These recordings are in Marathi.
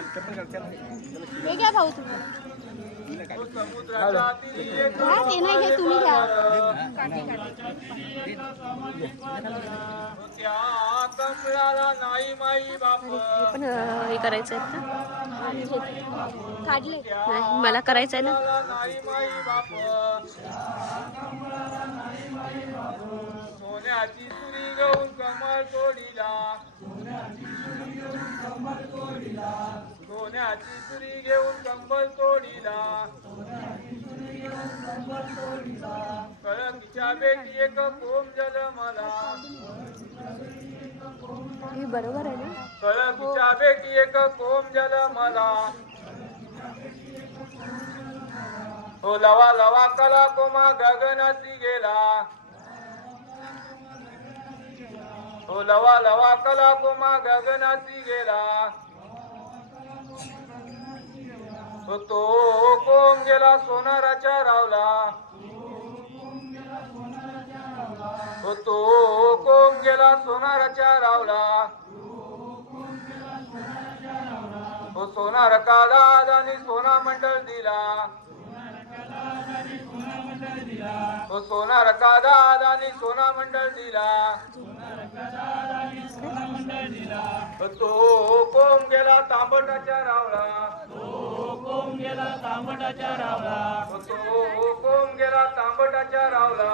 हे घ्या भाऊ तुम्ही. हा ते नाही घे तुम्ही घ्या. पण हे करायचं आहे ना, काढले नाही मला करायचं आहे ना. सोन्याची सुरी घेऊन कमळ तोडीला, सोन्याची सुरी घेऊन कंबल तोडीला, कळकीच्या बेटी एक कोम जल मला, हे बरोबर आहे ना. कळकीच्या बेटी एक कोम जल मला, हो लवा लवा कला कोमा गगनासी गेला, हो लवा लवा कला कोमा गगनासी गेला, हो तो कोम गेला सोनाराच्या रावला, हो तो कोम गेला सोनाराच्या रावला, हो सोनार का दादानी सोना मंडळ दिला, हो सोनार का दादानी सोना मंडळ दिला, तो कोम गेला तांबटाच्या रावला, तो कोम गेला तांबटाच्या रावला, तो कोम गेला तांबटाच्या रावला,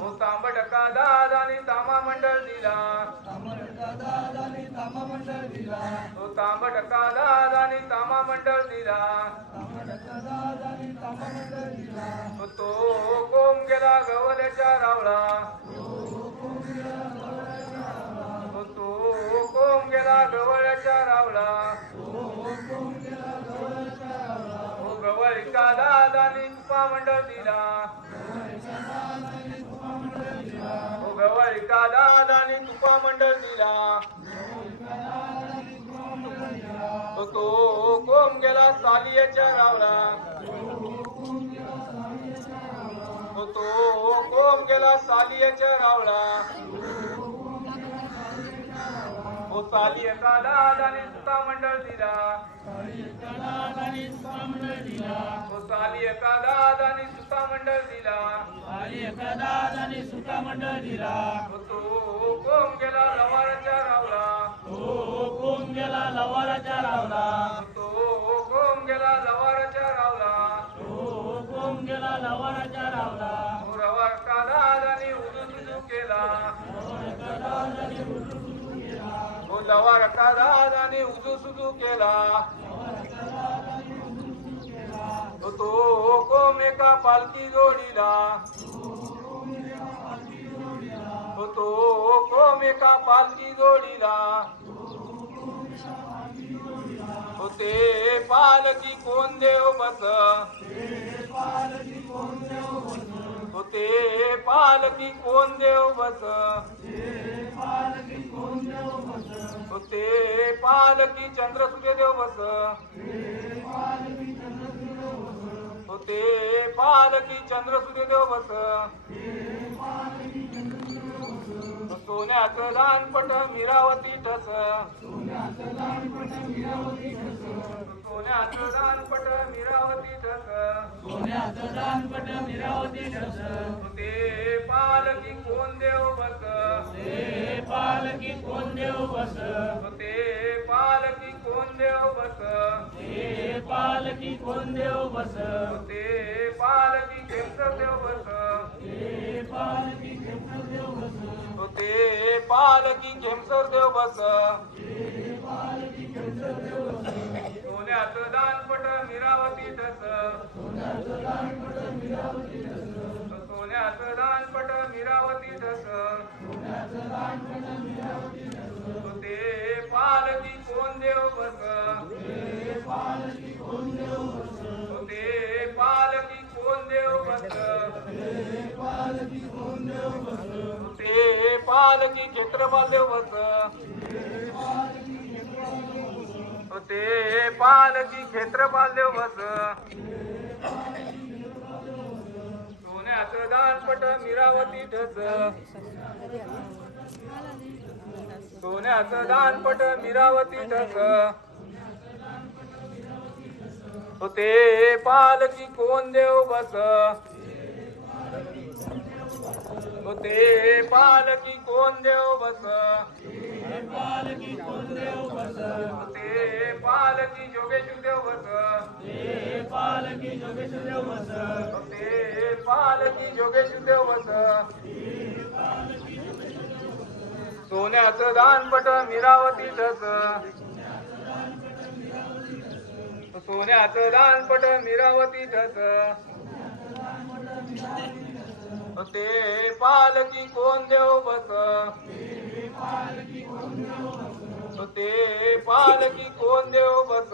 हो तांबट का दादानी तामा मंडळ दिला, हो तांबट का दादानी तामा मंडळ दिला, तो कोम गेला गवल्याच्या रावला, तो कोम गेला गवळ्याच्या रावला, हो गवळीका दादानी तुपा मंडळ दिला, हो गवळीका दादानी तुपा मंडळ दिला, तो कोम गेला सालियाच्या रावला, तो कोम गेला सालियाच्या रावला, हो सालियेचा दादानी सुता मंडळ दिला, हो सालियेचा दादानी सुता मंडळ दिला, हो तो कोम गेला लवाराच्या रावला, तो कोम गेला लवाराच्या रावला, तो कोम गेला लवाराच्या रावला, तो कोम गेला लवाराच्या रावला, हो रवार का दादानी उजू केला, हो लवार का दादानी उजू केला, तो कोम एका पालखी जोडीला, हो तो कोम एका पालखी जोडीला, हो ते पालखी कोण देव बस, हो ते पालखी कोण देव बस, हो ते पालखी चंद्र सूर्यदेव बस, हो ते पालखी चंद्र सूर्यदेव बस, सोन्याचं दानपट मीरावती ठस, सोन्याचं दानपट मीरावती ठस, ते पालखी कोण देव बस, ते पालखी कोण देव बस, ते पालखी कोण देव बस, ते पालखी कोण देव बस, ते पालखी खेमसर देव बस, ते पालखी खेमसर देव बस, ते पालखी खेमसर देव बस, सोन्याचं दानपट मीरावती ठस, सोन्याचं दानपट मीरावती ठस, ते पालखी कोण देव बस, ते पालखी कोण देव बस, ते पालखी क्षेत्रपाल देव बस, ते पालखी क्षेत्रपाल देव बस, सोन्याचं दानपट मीरावती ठस. सोन्याचं दानपट मिरावती ठस ते पालकी कोण देव बस ते पालकी कोण देव बस ते पालकी जोगेश देव बस ते पालकी जोगेश देव बस सोन्याचं दानपट मिरावती ठस सोन्याचं दानपट मिरावती ठस ते पालकी कोण देव बस ते पालकी कोण देव बस